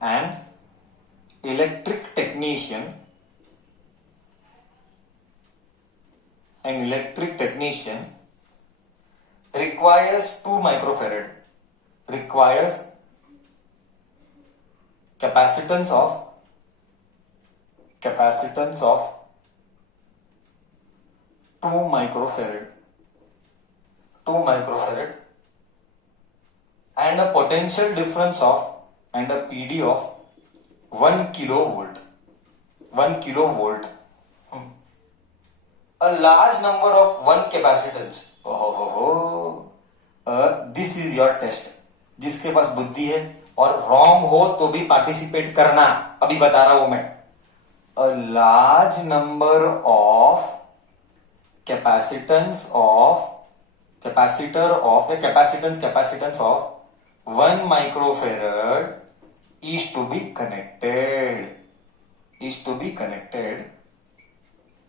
An electric technician requires 2 microfarad, requires capacitance of 2 microfarad and a potential difference of and a PD of 1 kilovolt. A large number of 1 capacitance. This is your test. जिसके पास बुद्धि है और wrong हो तो भी participate करना, अभी बता रहा हूं मैं. A large number of capacitance of 1 microfarad is to be connected.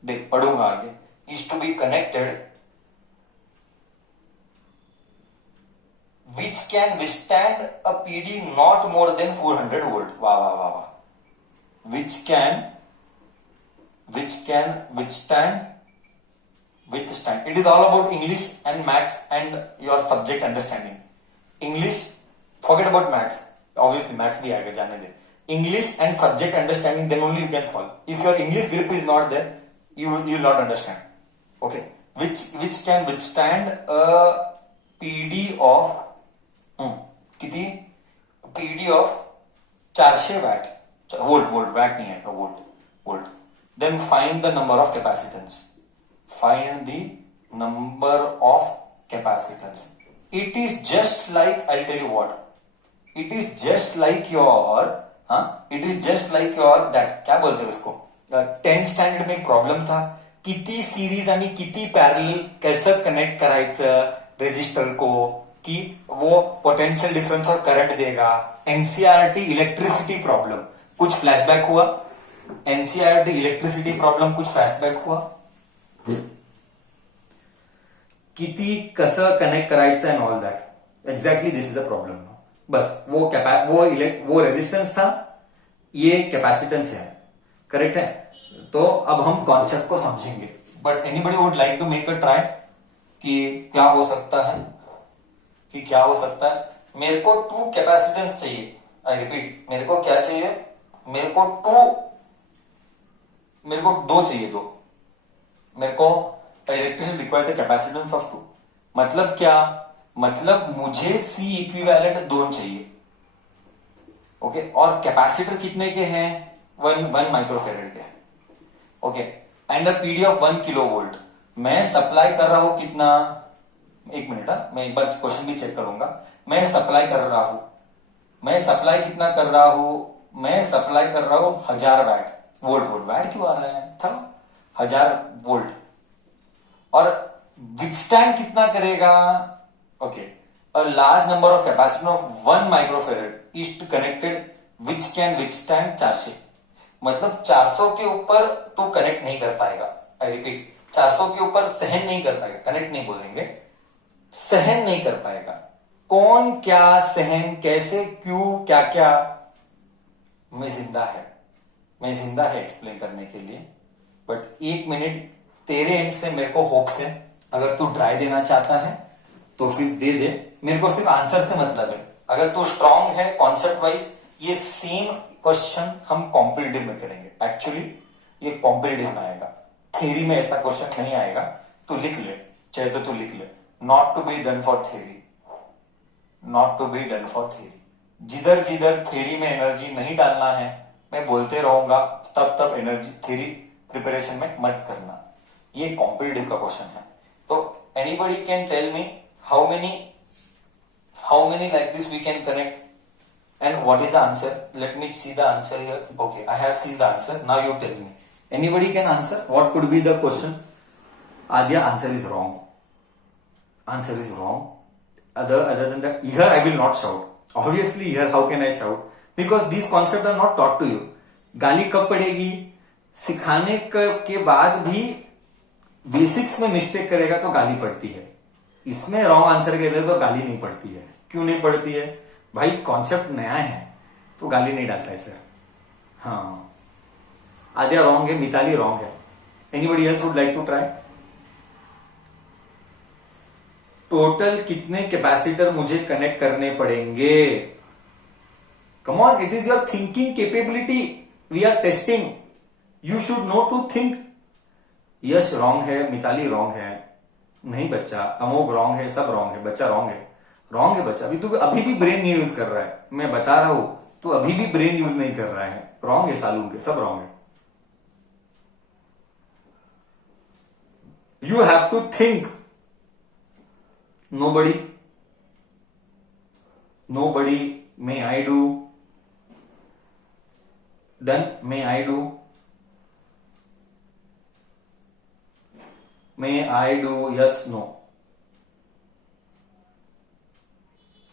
देख पढ़ूंगा आगे. is to be connected which can withstand a PD not more than 400 volt. वाह. which can withstand. It is all about English and maths and your subject understanding. English, forget about maths. Obviously maths भी आएगा, जाने दे. English and subject understanding, then only you can solve. If your English grip is not there, you will not understand. Okay, which can withstand a PD of कितनी PD of 400 watt. Volt watt नहीं है, volt. Then find the number of capacitance. It is just like, I'll tell you what. It is just like your that क्या बोलते हैं उसको, 10th standard में एक problem था, किती सिरीज आणि किती पॅरलल कसं कनेक्ट करायचं रेजिस्टर को कि वो पोटेंशियल डिफरेंस और करंट देगा. एनसीईआरटी इलेक्ट्रिसिटी प्रॉब्लम, कुछ फ्लैशबैक हुआ. एनसीईआरटी इलेक्ट्रिसिटी प्रॉब्लम, कुछ फ्लैशबॅक हुआ. किती कसं कनेक्ट करायचं and all that. Exactly this is the problem. बस वो रेजिस्टेंस था, ये कैपेसिटेंस है. करेक्ट है. तो अब हम कॉन्सेप्ट को समझेंगे. But anybody would like to make a try कि क्या हो सकता है. मेरे को 2 कैपेसिटेंस चाहिए. आई रिपीट, मेरे को क्या चाहिए, मेरे को 2 चाहिए. मेरे को electricity requires the capacitance of 2. मतलब क्या, मतलब मुझे C इक्विवेलेंट 2 चाहिए. ओके, और कैपेसिटर कितने के हैं, 1 माइक्रोफेरेड के. Okay, and the PD of 1 kilovolt. मैं सप्लाई कर रहा हूं कितना, एक मिनट, मैं एक बार क्वेश्चन भी चेक करूंगा. मैं सप्लाई कितना कर रहा हूं, मैं सप्लाई कर रहा हूं 1000 वैट. वोल्ट वैट क्यों आ रहा है था, 1000 वोल्ट. और विथस्टैंड कितना करेगा. Okay, a large number of capacity of 1 microfarad is connected which can withstand 400. मतलब 400 के ऊपर तो कनेक्ट नहीं कर पाएगा. आई रिपीट, 400 के ऊपर सहन नहीं कर पाएगा. कनेक्ट नहीं बोलेंगे, सहन नहीं कर पाएगा. कौन क्या सहन, कैसे, क्यों, क्या क्या. मैं जिंदा है एक्सप्लेन करने के लिए. बट 1 मिनट तेरे एंड से मेरे को होप से, अगर तू ट्राई देना चाहता है तो फिर दे दे. मेरे को सिर्फ आंसर से मतलब है. अगर तू स्ट्रांग है कॉन्सेप्ट वाइज, ये सेम क्वेश्चन हम कॉम्पिटिटिव में करेंगे. एक्चुअली ये कॉम्पिटिटिव में आएगा, थ्योरी में ऐसा क्वेश्चन नहीं आएगा. तू लिख ले, चाहे तो तू लिख ले, not to be done for theory. जिधर थ्योरी में एनर्जी नहीं डालना है, मैं बोलते रहूंगा, तब एनर्जी थ्योरी प्रिपरेशन में मत करना. ये कॉम्पिटिटिव का क्वेश्चन है. तो anybody can tell me how many like this we can connect and what is the answer. Let me see the answer here. Okay, I have seen the answer. Now you tell me, anybody can answer what could be the question. Adya, answer is wrong. Other than that, here I will not shout. Obviously here how can I shout, because these concepts are not taught to you. गाली कब पड़ेगी, सिखाने के बाद भी basics में mistake करेगा तो गाली पड़ती है. इसमें रॉन्ग आंसर के लिए तो गाली नहीं पड़ती है. क्यों नहीं पड़ती है भाई, कॉन्सेप्ट नया है. तो गाली नहीं डालता है सर। हाँ, आद्या रॉन्ग है, मिताली रॉन्ग है। Anybody else would like to try? Total कितने कैपेसिटर मुझे कनेक्ट करने पड़ेंगे? Come on, it is your thinking capability we are testing. You should know to think. Yash wrong है, मिताली रॉन्ग है, नहीं बच्चा, अमोघ रॉन्ग है, सब रॉन्ग है, बच्चा रॉन्ग है, रॉन्ग है बच्चा। अभी तू अभी भी ब्रेन नहीं यूज कर रहा है, मैं बता रहा हूं, तू अभी भी ब्रेन यूज नहीं कर रहा है। रॉन्ग है सालून के, सब रॉन्ग है। You have to think. Nobody, nobody, may I do? Done, may I do? May I do? Yes no?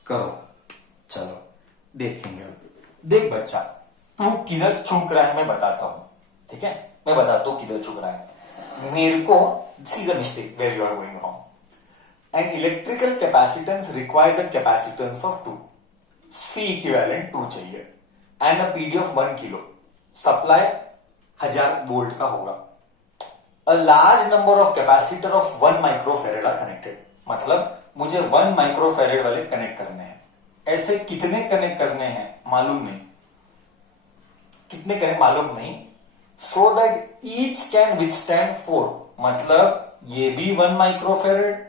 करो, चलो देखेंगे। देख बच्चा, तू किधर चूक रहा है मैं बताता हूं, ठीक है? मैं बताता हूं किधर चूक रहा है। मेरे को see the mistake where you are going wrong. An electrical capacitance requires a capacitance of 2. C equivalent 2 चाहिए and a PD of 1 kilo. Supply 1000 volt का होगा। A large number of capacitor of 1 microfarad are connected। मतलब मुझे 1 microfarad वाले connect करने हैं। ऐसे कितने कनेक्ट करने हैं मालूम नहीं, कितने कनेक्ट मालूम नहीं। So that each can withstand 4। मतलब ये भी 1 माइक्रोफेरेड,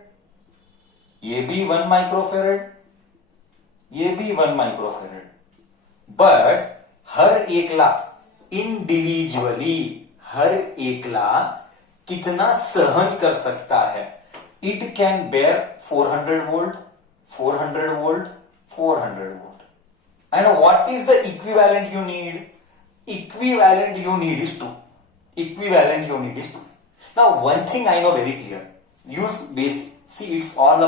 ये भी 1 माइक्रोफेरेड, ये भी 1 माइक्रोफेरेड, बट हर एकला इंडिविजुअली, हर एकला कितना सहन कर सकता है? It can bear 400 volt, 400 volt, 400 volt. And what is the equivalent you need? Equivalent you need is 2। Equivalent you need is 2। Now one thing I know very clear, use base. See, it's all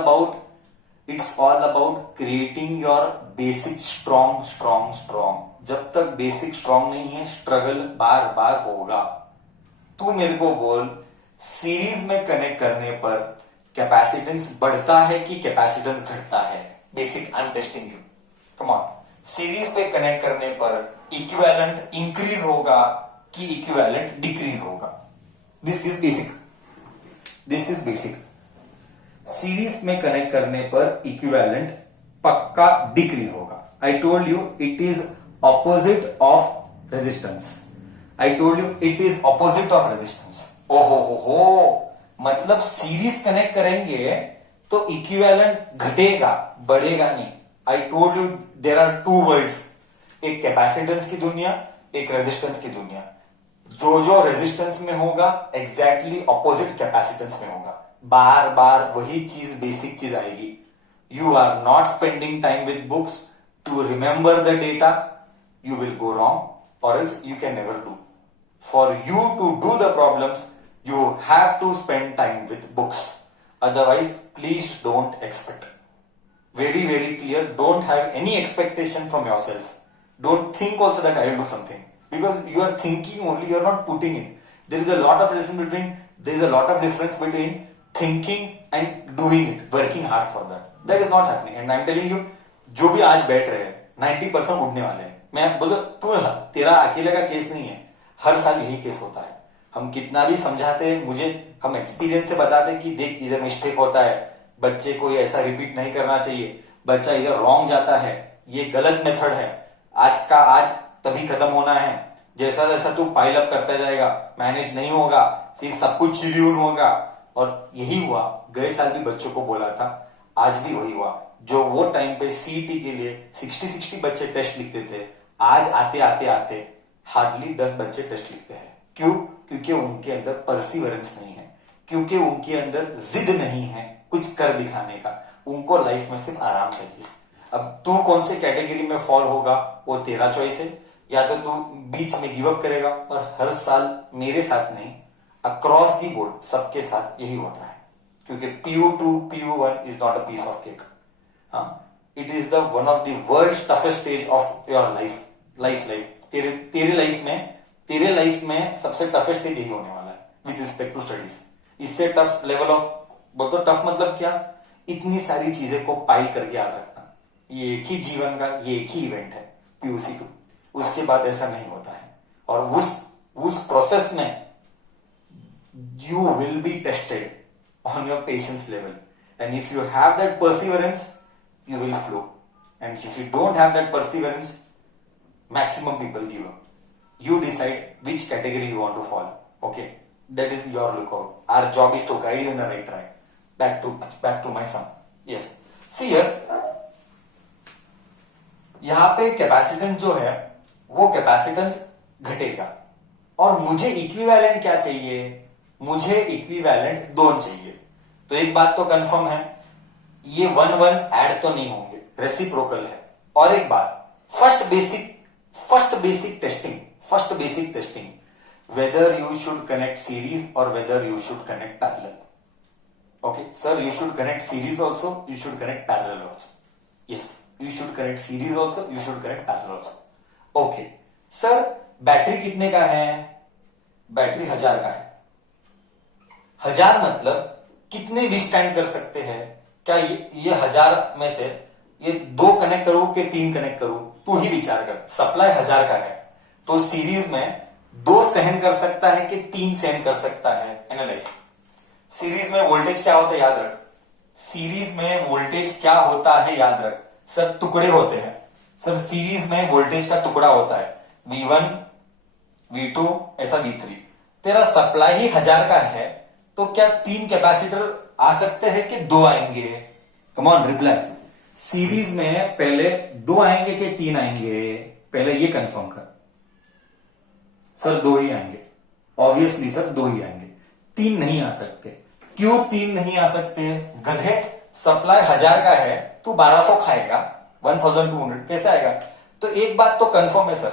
about creating your basic strong। जब तक basic strong नहीं है, struggle बार बार होगा। तू मेरे को बोल, series में कनेक्ट करने पर कैपेसिटेंस बढ़ता है कि कैपेसिटेंस घटता है? Basic, I am testing you, come on. Series पे कनेक्ट करने पर इक्विवेलेंट इंक्रीज होगा कि इक्विवेलेंट डिक्रीज होगा? This is basic, this is basic. Series में कनेक्ट करने पर इक्विवेलेंट पक्का डिक्रीज होगा। आई told you it is opposite of resistance. I told you it is opposite of resistance. ओहो हो, मतलब सीरीज कनेक्ट करेंगे तो इक्विवेलेंट घटेगा, बढ़ेगा नहीं। I told you there are 2 worlds, एक कैपेसिटेंस की दुनिया, एक रेजिस्टेंस की दुनिया। जो जो रेजिस्टेंस में होगा एग्जैक्टली ऑपोजिट कैपेसिटेंस में होगा। बार बार वही चीज, बेसिक चीज आएगी। You are not spending time with books to remember the data, you will go wrong और else you can never do. For you to do the problems you have to spend time with books, otherwise please don't expect. Very very clear, don't have any expectation from yourself. Don't think also that I will do something, because you are thinking only, you are not putting in. There is a lot of difference between thinking and doing it, working hard for that. That is not happening. And I am telling you, जो भी आज बैठ रहे हैं 90% उठने वाले हैं। मैं बोलो, तू तेरा अकेले का केस नहीं है, हर साल यही केस होता है। हम कितना भी समझाते हैं, मुझे हम एक्सपीरियंस से बताते हैं कि देख इधर मिस्टेक होता है, बच्चे को ऐसा रिपीट नहीं करना चाहिए, बच्चा इधर रॉन्ग जाता है, ये गलत मेथड है, आज का आज तभी खत्म होना है। जैसा जैसा तू पाइल अप करता जाएगा, मैनेज नहीं होगा, फिर सब कुछ रिव्यून होगा। और यही हुआ, गए साल भी बच्चों को बोला था, आज भी वही हुआ। जो वो टाइम पे सीईटी के लिए 60 बच्चे टेस्ट लिखते थे, आज आते आते आते हार्डली 10 बच्चे टेस्ट लिखते हैं। क्यों? क्योंकि उनके अंदर परसिवरेंस नहीं है, क्योंकि उनके अंदर जिद नहीं है कुछ कर दिखाने का। उनको लाइफ में सिर्फ आराम चाहिए। अब तू कौन से कैटेगरी में फॉल होगा वो तेरा चॉइस है। या तो तू बीच में गिव अप करेगा, और हर साल मेरे साथ नहीं, अक्रॉस दी बोर्ड सबके साथ यही होता है। क्योंकि PU2 PU1 is not a piece of cake. हाँ, it is the one of the world toughest stage of your life. तेरे लाइफ में सबसे टफेस्ट स्टेज यही होने वाला है विद रिस्पेक्ट टू स्टडीज। इससे टफ लेवल ऑफ, बोल तो टफ मतलब क्या, इतनी सारी चीजें को पाइल करके याद रखना। ये एक ही जीवन का ये एक ही इवेंट है, PUC 2। उसके बाद ऐसा नहीं होता है, और उस प्रोसेस में you will be tested on your patience level, and if you have that perseverance you will flow, and if you don't have that perseverance maximum people give up. You decide which category you want to fall. Okay, that is your lookout. Our job is to guide you in the right track. Back to my sum. Yes, see here, यहां पे capacitance जो है वो capacitance घटेगा, और मुझे equivalent क्या चाहिए, मुझे इक्विवेलेंट 2 चाहिए। तो एक बात तो कंफर्म है, ये 1-1 ऐड तो नहीं होंगे, रेसिप्रोकल है। और एक बात, first basic testing whether you should connect series और whether you should connect parallel. Okay sir, you should connect series also, you should connect parallel also. Yes, you should connect series also, you should connect parallel also. Okay sir, battery कितने का है? Battery 1000 का है। 1000 मतलब कितने withstand कर सकते हैं? क्या ये 1000 में से ये 2 कनेक्ट करूं कि 3 कनेक्ट करूं? तू ही विचार कर। सप्लाई 1000 का है तो सीरीज में 2 सहन कर सकता है कि 3 सहन कर सकता है? एनालाइज। सीरीज में वोल्टेज क्या होता है याद रख। सीरीज में वोल्टेज क्या होता है याद रख। सर टुकड़े होते हैं। सर सीरीज में वोल्टेज का टुकड़ा होता है, V1 V2 ऐसा V3। तेरा सप्लाई ही 1000 का है तो क्या 3 कैपेसिटर आ सकते हैं कि 2 आएंगे? Come on reply. सीरीज में पहले 2 आएंगे कि 3 आएंगे? पहले ये कंफर्म कर। सर 2 ही आएंगे। ऑब्वियसली सर 2 ही आएंगे, 3 नहीं आ सकते। क्यों 3 नहीं आ सकते? गधे, सप्लाई 1000 का है तो 1200 खाएगा, 1200 कैसे आएगा? तो एक बात तो कंफर्म है सर,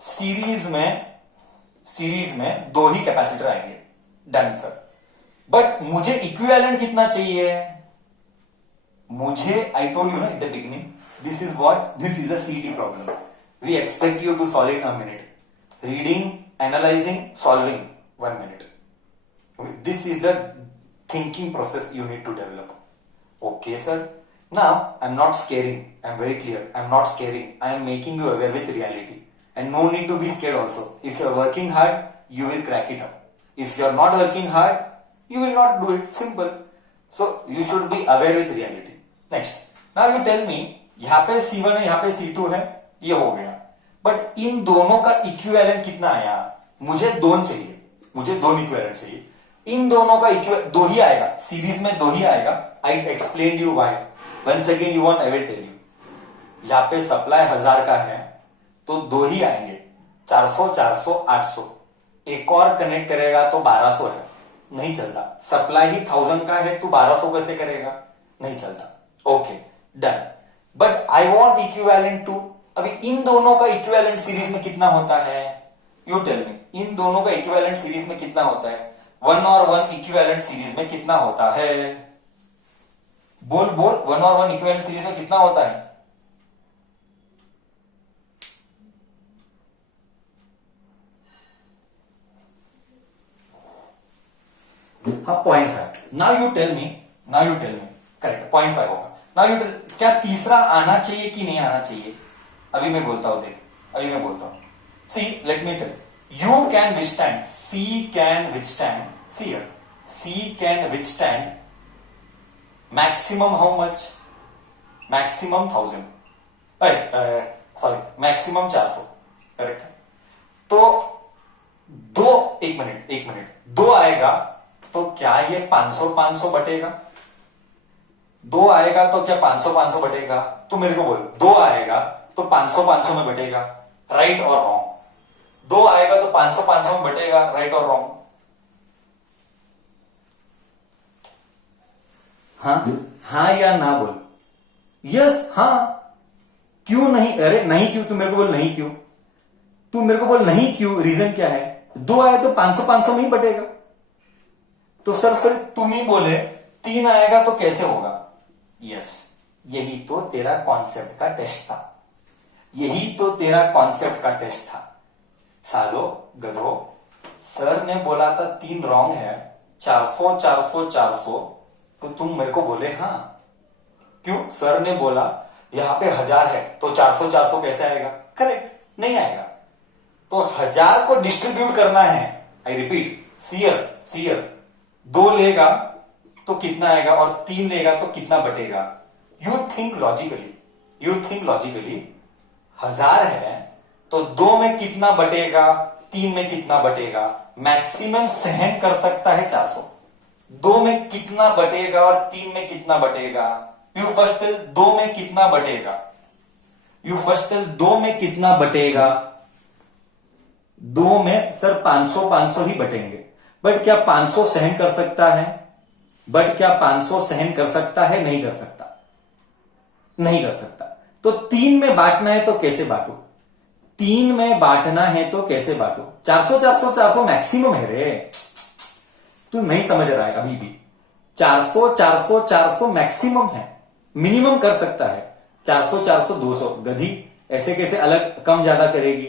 सीरीज में 2 ही कैपेसिटर आएंगे। Done sir. बट मुझे इक्विवेलेंट कितना चाहिए? मुझे, आई टोल्ड यू ना in the beginning, this is a CET problem. We expect you to solve in a minute. Reading, analysing, solving 1 minute. This is the thinking process you need to develop. Okay sir, now I'm not scaring, I'm very clear, I'm not scaring, I am making you aware with reality, and no need to be scared also. If you're working hard you will crack it up. If you're not working hard you will not do it. Simple. So you should be aware with reality. Next, now you tell me, यहां पे C1 है, यहां पे C2 है, ये हो गया, but in दोनों का इक्विवेलेंट कितना आया? मुझे 2 चाहिए, मुझे 2 इक्विवेलेंट चाहिए। इन दोनों का इक्विवेलेंट 2 ही आएगा, सीरीज में 2 ही आएगा। I explain you why, once again you want, I will tell you. यहां पे सप्लाई 1000 का है तो 2 ही आएंगे, 400 400 800। एक और कनेक्ट करेगा तो 1200 है, नहीं चलता। सप्लाई ही 1000 का है तो 1200 कैसे करेगा? नहीं चलता। Okay done. But I want equivalent two, अभी इन दोनों का इक्विवेलेंट सीरीज में कितना होता है? यू टेल मी, इन दोनों का इक्विवेलेंट सीरीज में कितना होता है? 1 और 1 इक्विवेलेंट सीरीज में कितना होता है? बोल 1 और 1 इक्विवेलेंट सीरीज में कितना होता है? हाँ 0.5। Now you tell me, correct 0.5 होगा। नाउ यू टेल, क्या तीसरा आना चाहिए कि नहीं आना चाहिए? अभी मैं बोलता हूं, देख अभी मैं बोलता हूं। See let me tell, you can withstand, C can withstand, see here, C can withstand maximum how much? Maximum 1000, sorry, maximum 400, correct. तो 1 मिनट 2 आएगा तो क्या ये 500 बटेगा? 2 आएगा तो क्या 500 बटेगा? तू मेरे को बोल, 2 आएगा तो 500 में बटेगा, राइट और रॉन्ग? 2 आएगा तो 500 में बटेगा, राइट और रॉन्ग? हाँ या ना बोल। यस हाँ। क्यों नहीं? अरे नहीं क्यों? तू मेरे को बोल नहीं क्यों? तू मेरे को बोल नहीं क्यों, रीजन क्या है? 2 आए तो 500 में ही बटेगा। तो सर फिर तुम ही बोले 3 आएगा तो कैसे होगा? यस, यही तो तेरा कॉन्सेप्ट का टेस्ट था, यही तो तेरा कॉन्सेप्ट का टेस्ट था। सालो गधो, सर ने बोला था 3 रॉन्ग है, 400 400 400, तो तुम मेरे को बोले हाँ। क्यों? सर ने बोला यहां पे 1000 है तो 400 400 कैसे आएगा? करेक्ट नहीं आएगा। तो 1000 को डिस्ट्रीब्यूट करना है, आई रिपीट, सीयर 2 लेगा तो कितना आएगा और 3 लेगा तो कितना बटेगा। यू थिंक लॉजिकली 1000 है तो 2 में कितना बटेगा, 3 में कितना बटेगा। मैक्सिमम सहन कर सकता है 400। 2 में कितना बटेगा और 3 में कितना बटेगा। यू फर्स्ट टेल 2 में कितना बटेगा, 2 में कितना बटेगा। 2 में सर 500 ही बटेंगे। बट क्या 500 सहन कर सकता है, नहीं कर सकता, तो 3 में बांटना है तो कैसे बांटू, 3 में बांटना है तो कैसे बांटू। 400 मैक्सिमम है रे, तू नहीं समझ रहा है अभी भी। 400 मैक्सिमम है, मिनिमम कर सकता है 400 200। गधी ऐसे कैसे अलग कम ज्यादा करेगी।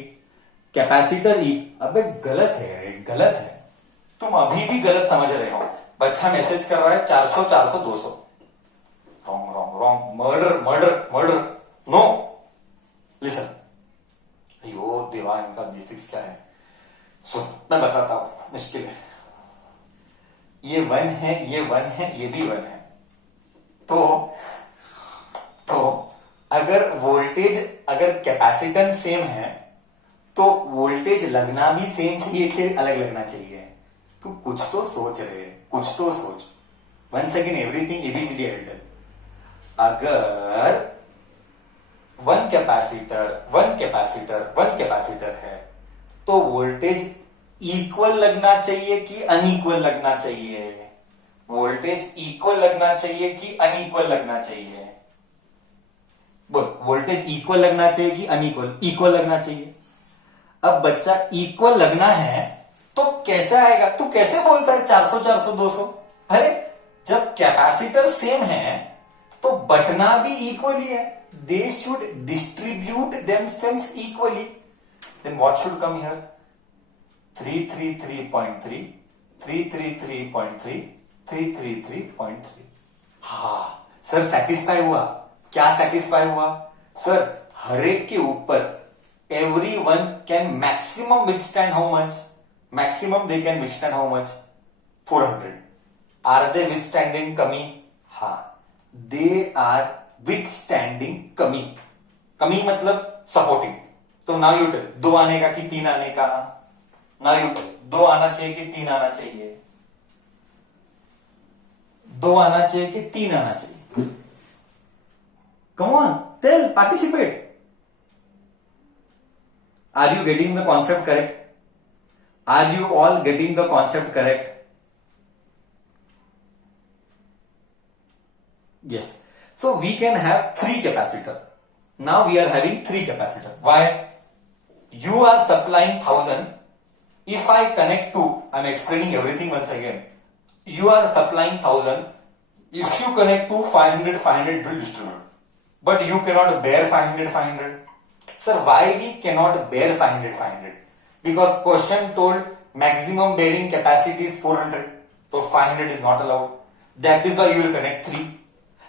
कैपेसिटर ई, अबे गलत है, तुम अभी भी गलत समझ रहे हो। बच्चा मैसेज कर रहा है 400 200। Wrong, murder, no. लिसन, अयो देवा, इनका बेसिक्स क्या है सुन, मैं बताता हूं, मुश्किल है। ये 1 है, ये भी 1 है। तो अगर कैपेसिटेंस सेम है तो वोल्टेज लगना भी सेम चाहिए कि अलग लगना चाहिए। तू कुछ तो सोच। Once again everything ABCD elder. अगर 1 कैपेसिटर है तो वोल्टेज इक्वल लगना चाहिए कि अनइक्वल लगना चाहिए। वोल्टेज इक्वल लगना चाहिए कि अनइक्वल लगना चाहिए। बोल, वोल्टेज इक्वल लगना चाहिए कि अनइक्वल। इक्वल लगना चाहिए। अब बच्चा इक्वल लगना है तो कैसे आएगा, तू कैसे बोलता है 400 200। अरे जब कैपेसिटर सेम है तो बटना भी इक्वली है। They should distribute themselves equally. Then what should come here, 333.3, 333.3, 333.3। हाँ सर, सेटिस्फाई हुआ। क्या सेटिस्फाई हुआ सर, हरेक के ऊपर everyone can maximum withstand how much, they can withstand how much, 400. Are they withstanding कमी? हाँ, they are withstanding कमी मतलब सपोर्टिंग। तो now you tell, 2 आने का कि 3 आने का। now you tell, 2 आना चाहिए कि 3 आना चाहिए, 2 आना चाहिए कि 3 आना चाहिए। Come on, tell, participate. Are you getting the concept correct? Are you all getting the concept correct? Yes. So we can have 3 capacitor. Now we are having 3 capacitor. Why? You are supplying 1000. If I connect to, I'm explaining everything once again. You are supplying 1000. If you connect to 500, 500 will distribute. But you cannot bear 500, 500. Sir, why we cannot bear 500, 500? Because question told maximum bearing capacity is 400. So 500 is not allowed. That is why you will connect 3.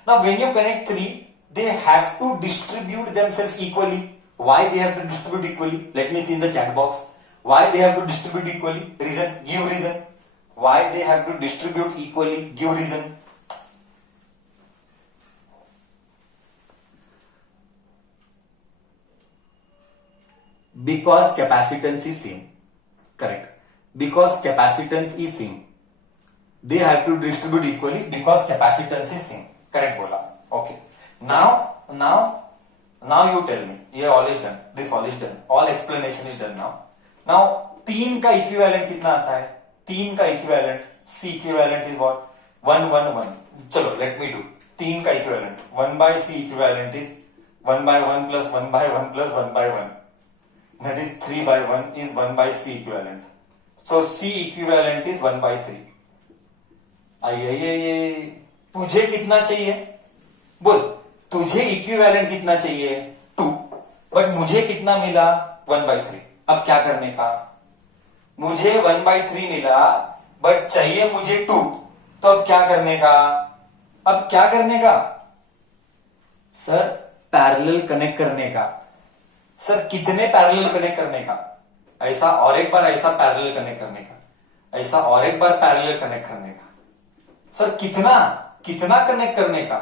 Now when you connect 3, they have to distribute themselves equally. Why they have to distribute equally? Let me see in the chat box. Why they have to distribute equally? Reason. Give reason. Why they have to distribute equally? Give reason. Because capacitance is same. Correct. Because capacitance is same. They have to distribute equally because capacitance is same. Correct bola. Okay. Now you tell me. ये all is done. This all is done. All explanation is done now. Now 3 का equivalent कितना आता है? 3 का equivalent, C equivalent is what? 1 1 1. चलो let me do. 3 का equivalent 1 by C equivalent is 1 by 1 plus 1 by 1 plus 1 by 1. That is 3 by 1 is 1 by C equivalent. So C equivalent is 1 by 3. आइए, तुझे कितना चाहिए? बोल, तुझे इक्विवेलेंट कितना चाहिए? 2. बट मुझे कितना मिला? 1 by 3. अब क्या करने का? मुझे 1 by 3 मिला बट चाहिए मुझे 2. तो अब क्या करने का? सर पैरेलल कनेक्ट करने का। सर कितने पैरेलल कनेक्ट करने का, ऐसा और एक बार ऐसा पैरेलल कनेक्ट करने का, ऐसा और एक बार पैरेलल कनेक्ट करने का। सर कितना कितना कनेक्ट करने का,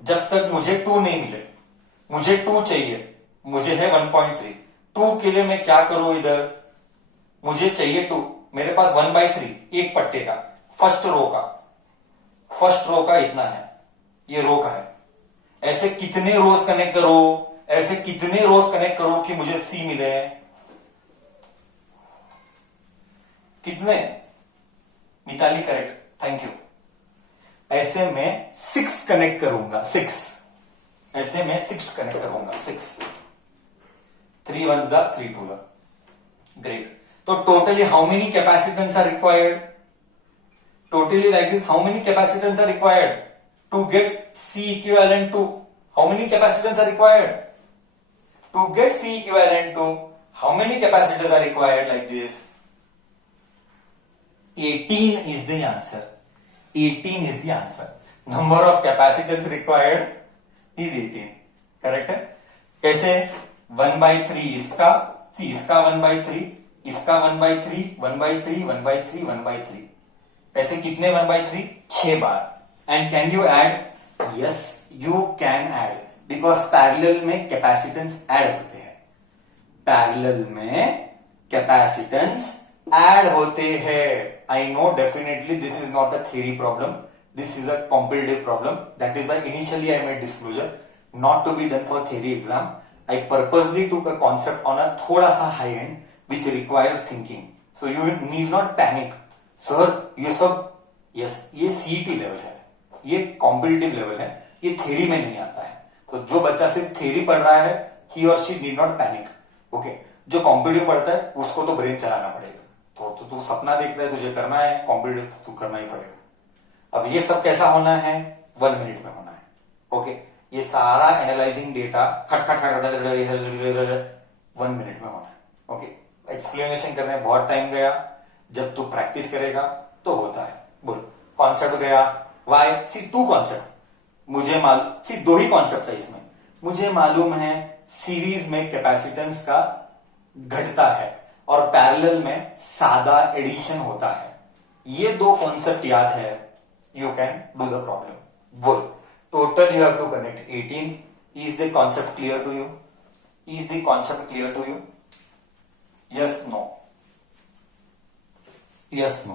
जब तक मुझे 2 नहीं मिले। मुझे 2 चाहिए, मुझे है 1.3। 2 के लिए मैं क्या करूं, इधर मुझे चाहिए 2, मेरे पास 1/3 एक पट्टे का, फर्स्ट रो का इतना है, ये रो का है। ऐसे कितने रोज कनेक्ट करो, ऐसे कितने रोज कनेक्ट करो कि मुझे सी मिले, कितने? Mitali correct, thank you. ऐसे मैं 6 कनेक्ट करूंगा, 6, ऐसे मैं 6 कनेक्ट करूंगा, 6, 3 1 जा 3 2 जा, ग्रेट। तो totally how many capacitance are required, totally like this, how many capacitance are required to get C equivalent to, how many capacitance are required to get C equivalent to, how many capacitors are required like this? 18 is the answer. 18 is the answer. Number of capacitance required is 18. Correct है? कैसे? 1/3 इसका, see इसका 1/3, इसका 1/3, 1/3, 1/3, 1/3, ऐसे कितने 1/3? 6 बार। And can you add? Yes you can add, because parallel में capacitance add होते हैं, पैरेलल में कैपेसिटेंस ऐड होते हैं। I know definitely this is not a theory problem, this is a competitive problem, that is why initially I made disclosure not to be done for theory exam. I purposely took a concept on a थोड़ा सा high end which requires thinking, so you need not panic. Sir ये सब, yes ये CET level है, ये competitive level है, ये theory में नहीं आता है। तो जो बच्चा सिर्फ थ्योरी पढ़ रहा है, ही और she need not panic, okay. जो कॉम्पिटिटिव पढ़ता है उसको तो ब्रेन चलाना पड़ेगा। तो तू सपना देखता है, तुझे करना है कॉम्पिटिटिव, तो तू करना ही पड़ेगा। अब ये सब कैसा होना है? 1 मिनट में होना है, ओके। ये सारा एनालाइजिंग डेटा खट खट खट 1 मिनट में होना है, ओके। एक्सप्लेनेशन करने में बहुत टाइम गया, जब तू प्रैक्टिस करेगा तो होता है। बोल, कॉन्सेप्ट गया, वाई, सी 2 कॉन्सेप्ट मुझे मालूम, सी 2 ही कॉन्सेप्ट है इसमें। मुझे मालूम है सीरीज में कैपेसिटेंस का घटता है और पैरेलल में सादा एडिशन होता है। ये 2 कॉन्सेप्ट याद है, you can do the problem. बोल, total you have to connect 18। Is the concept clear to you? Is the concept clear to you? Yes no? Yes, no?